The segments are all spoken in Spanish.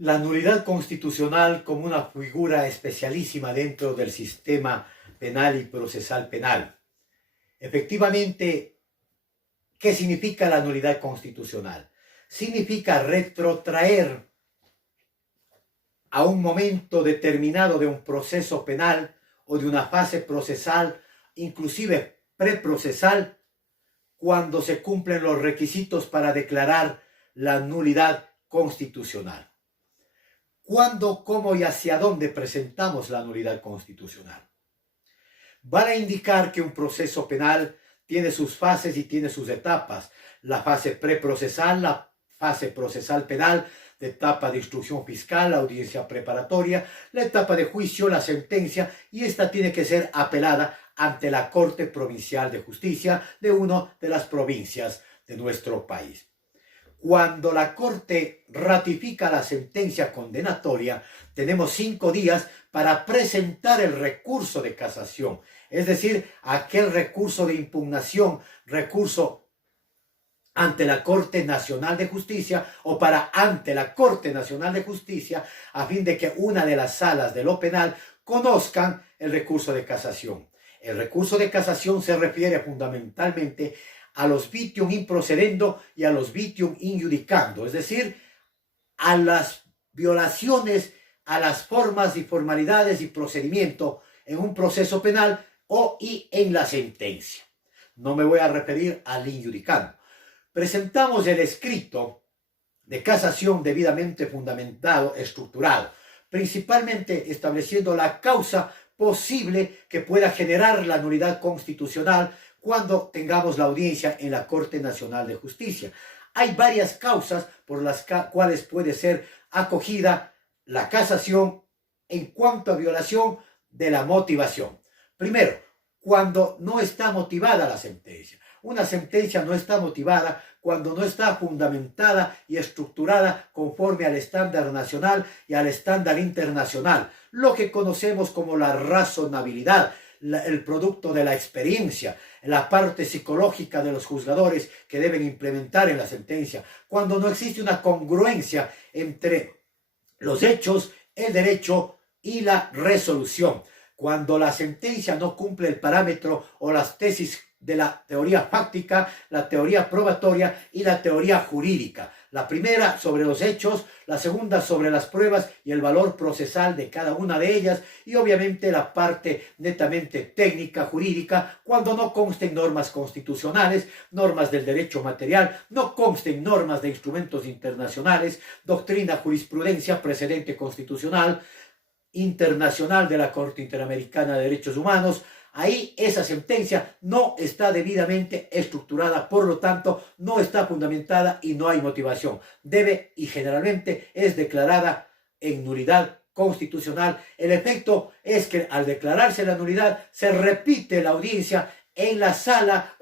La nulidad constitucional como una figura especialísima dentro del sistema penal y procesal penal. Efectivamente, ¿qué significa la nulidad constitucional? Significa retrotraer a un momento determinado de un proceso penal o de una fase procesal, inclusive preprocesal, cuando se cumplen los requisitos para declarar la nulidad constitucional. ¿Cuándo, cómo y hacia dónde presentamos la nulidad constitucional? Vale indicar que un proceso penal tiene sus fases y tiene sus etapas. La fase preprocesal, la fase procesal penal, la etapa de instrucción fiscal, la audiencia preparatoria, la etapa de juicio, la sentencia, y esta tiene que ser apelada ante la Corte Provincial de Justicia de una de las provincias de nuestro país. Cuando la Corte ratifica la sentencia condenatoria, tenemos 5 días para presentar el recurso de casación, es decir, aquel recurso de impugnación, recurso ante la Corte Nacional de Justicia o para ante la Corte Nacional de Justicia, a fin de que una de las salas de lo penal conozcan el recurso de casación. El recurso de casación se refiere fundamentalmente a los vitium in procedendo y a los vitium in judicando, es decir, a las violaciones a las formas y formalidades y procedimiento en un proceso penal y en la sentencia. No me voy a referir al in judicando. Presentamos el escrito de casación debidamente fundamentado, estructurado, principalmente estableciendo la causa posible que pueda generar la nulidad constitucional cuando tengamos la audiencia en la Corte Nacional de Justicia. Hay varias causas por las cuales puede ser acogida la casación en cuanto a violación de la motivación. Primero, cuando no está motivada la sentencia. Una sentencia no está motivada cuando no está fundamentada y estructurada conforme al estándar nacional y al estándar internacional, lo que conocemos como la razonabilidad, el producto de la experiencia, la parte psicológica de los juzgadores que deben implementar en la sentencia, cuando no existe una congruencia entre los hechos, el derecho y la resolución, cuando la sentencia no cumple el parámetro o las tesis de la teoría fáctica, la teoría probatoria y la teoría jurídica. La primera sobre los hechos, la segunda sobre las pruebas y el valor procesal de cada una de ellas, y obviamente la parte netamente técnica, jurídica, cuando no consten normas constitucionales, normas del derecho material, no consten normas de instrumentos internacionales, doctrina, jurisprudencia, precedente constitucional, internacional de la Corte Interamericana de Derechos Humanos. Ahí esa sentencia no está debidamente estructurada, por lo tanto no está fundamentada y no hay motivación. Debe y generalmente es declarada en nulidad constitucional. El efecto es que al declararse la nulidad se repite la audiencia en la sala,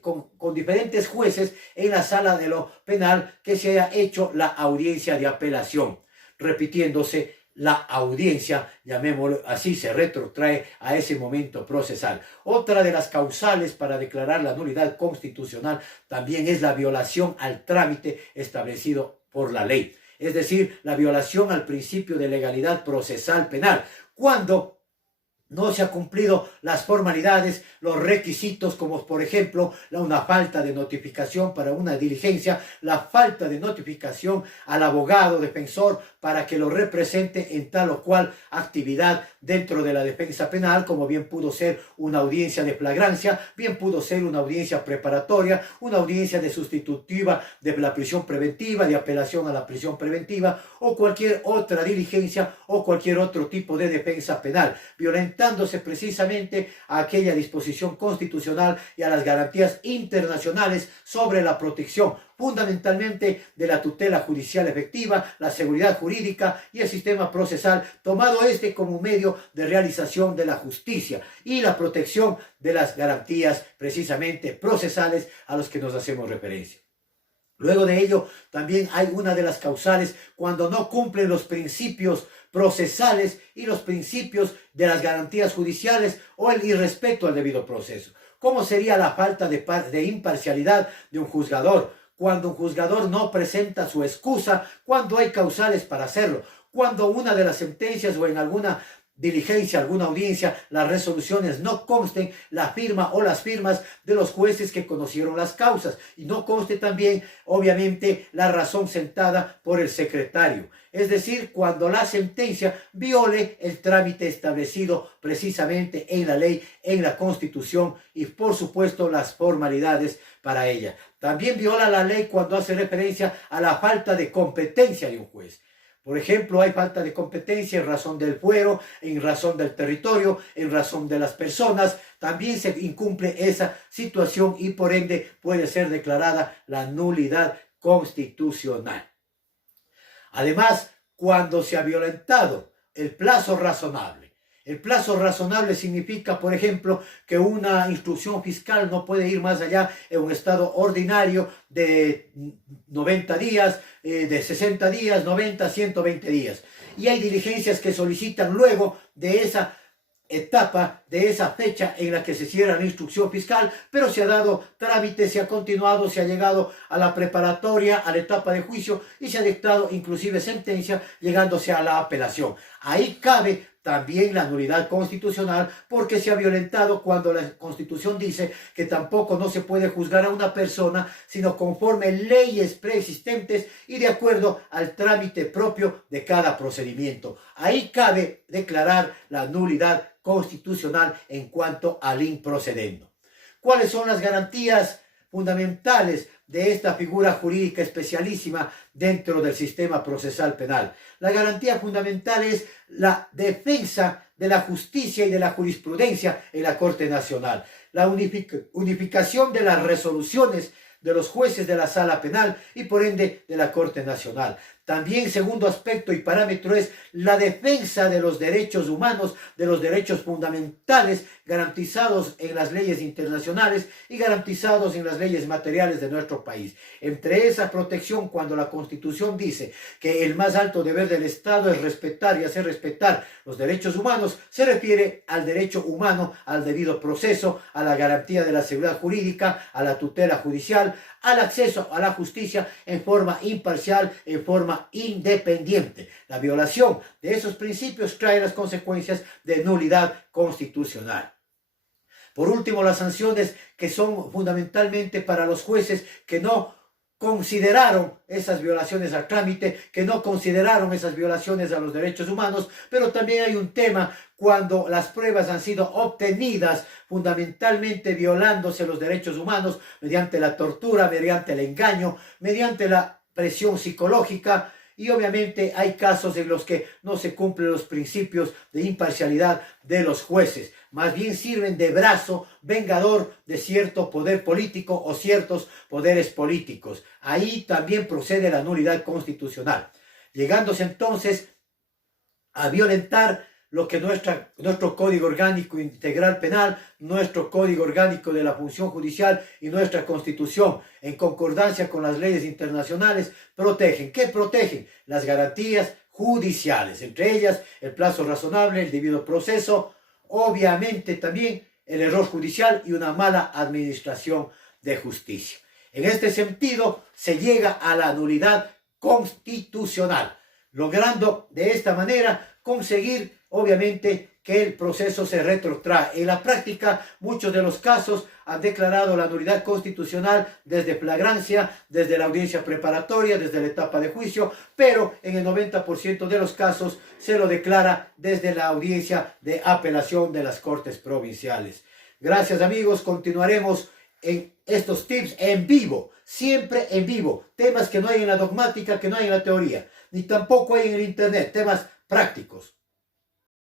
con diferentes jueces, en la sala de lo penal que se haya hecho la audiencia de apelación, repitiéndose la audiencia, llamémoslo así, se retrotrae a ese momento procesal. Otra de las causales para declarar la nulidad constitucional también es la violación al trámite establecido por la ley, es decir, la violación al principio de legalidad procesal penal, cuando no se han cumplido las formalidades, los requisitos, como por ejemplo una falta de notificación para una diligencia, la falta de notificación al abogado defensor para que lo represente en tal o cual actividad dentro de la defensa penal, como bien pudo ser una audiencia de flagrancia, bien pudo ser una audiencia preparatoria, una audiencia de sustitutiva de la prisión preventiva, de apelación a la prisión preventiva, o cualquier otra diligencia o cualquier otro tipo de defensa penal, violentándose precisamente a aquella disposición constitucional y a las garantías internacionales sobre la protección fundamentalmente de la tutela judicial efectiva, la seguridad jurídica y el sistema procesal, tomado como un medio de realización de la justicia y la protección de las garantías precisamente procesales a los que nos hacemos referencia. Luego de ello, también hay una de las causales cuando no cumplen los principios procesales y los principios de las garantías judiciales o el irrespeto al debido proceso. ¿Cómo sería la falta de imparcialidad de un juzgador cuando un juzgador no presenta su excusa, cuando hay causales para hacerlo, cuando una de las sentencias o en alguna diligencia, alguna audiencia, las resoluciones no consten la firma o las firmas de los jueces que conocieron las causas y no conste también, obviamente, la razón sentada por el secretario. Es decir, cuando la sentencia viole el trámite establecido precisamente en la ley, en la Constitución y, por supuesto, las formalidades para ella. También viola la ley cuando hace referencia a la falta de competencia de un juez. Por ejemplo, hay falta de competencia en razón del fuero, en razón del territorio, en razón de las personas. También se incumple esa situación y por ende puede ser declarada la nulidad constitucional. Además, cuando se ha violentado el plazo razonable. El plazo razonable significa, por ejemplo, que una instrucción fiscal no puede ir más allá en un estado ordinario de 90 días, de 60 días, 90, 120 días. Y hay diligencias que solicitan luego de esa etapa, de esa fecha en la que se cierra la instrucción fiscal, pero se ha dado trámite, se ha continuado, se ha llegado a la preparatoria, a la etapa de juicio y se ha dictado inclusive sentencia, llegándose a la apelación. Ahí cabe también la nulidad constitucional porque se ha violentado cuando la Constitución dice que tampoco no se puede juzgar a una persona sino conforme leyes preexistentes y de acuerdo al trámite propio de cada procedimiento. Ahí cabe declarar la nulidad constitucional en cuanto al improcedendo. ¿Cuáles son las garantías fundamentales de esta figura jurídica especialísima dentro del sistema procesal penal? La garantía fundamental es la defensa de la justicia y de la jurisprudencia en la Corte Nacional, la unificación de las resoluciones de los jueces de la Sala Penal y por ende de la Corte Nacional. También, segundo aspecto y parámetro, es la defensa de los derechos humanos, de los derechos fundamentales garantizados en las leyes internacionales y garantizados en las leyes materiales de nuestro país. Entre esa protección, cuando la Constitución dice que el más alto deber del Estado es respetar y hacer respetar los derechos humanos, se refiere al derecho humano, al debido proceso, a la garantía de la seguridad jurídica, a la tutela judicial, al acceso a la justicia en forma imparcial, en forma independiente. La violación de esos principios trae las consecuencias de nulidad constitucional. Por último, las sanciones que son fundamentalmente para los jueces que no consideraron esas violaciones al trámite, que no consideraron esas violaciones a los derechos humanos, pero también hay un tema cuando las pruebas han sido obtenidas fundamentalmente violándose los derechos humanos mediante la tortura, mediante el engaño, mediante la presión psicológica. Y obviamente hay casos en los que no se cumplen los principios de imparcialidad de los jueces. Más bien sirven de brazo vengador de cierto poder político o ciertos poderes políticos. Ahí también procede la nulidad constitucional. Llegándose entonces a violentar lo que nuestro Código Orgánico Integral Penal, nuestro Código Orgánico de la Función Judicial y nuestra Constitución, en concordancia con las leyes internacionales, protegen. ¿Qué protegen? Las garantías judiciales, entre ellas el plazo razonable, el debido proceso, obviamente también el error judicial y una mala administración de justicia. En este sentido, se llega a la nulidad constitucional, logrando de esta manera conseguir obviamente que el proceso se retrotrae. En la práctica, muchos de los casos han declarado la nulidad constitucional desde flagrancia, desde la audiencia preparatoria, desde la etapa de juicio, pero en el 90% de los casos se lo declara desde la audiencia de apelación de las Cortes Provinciales. Gracias, amigos, continuaremos en estos tips en vivo, siempre en vivo, temas que no hay en la dogmática, que no hay en la teoría, ni tampoco hay en el internet, temas prácticos.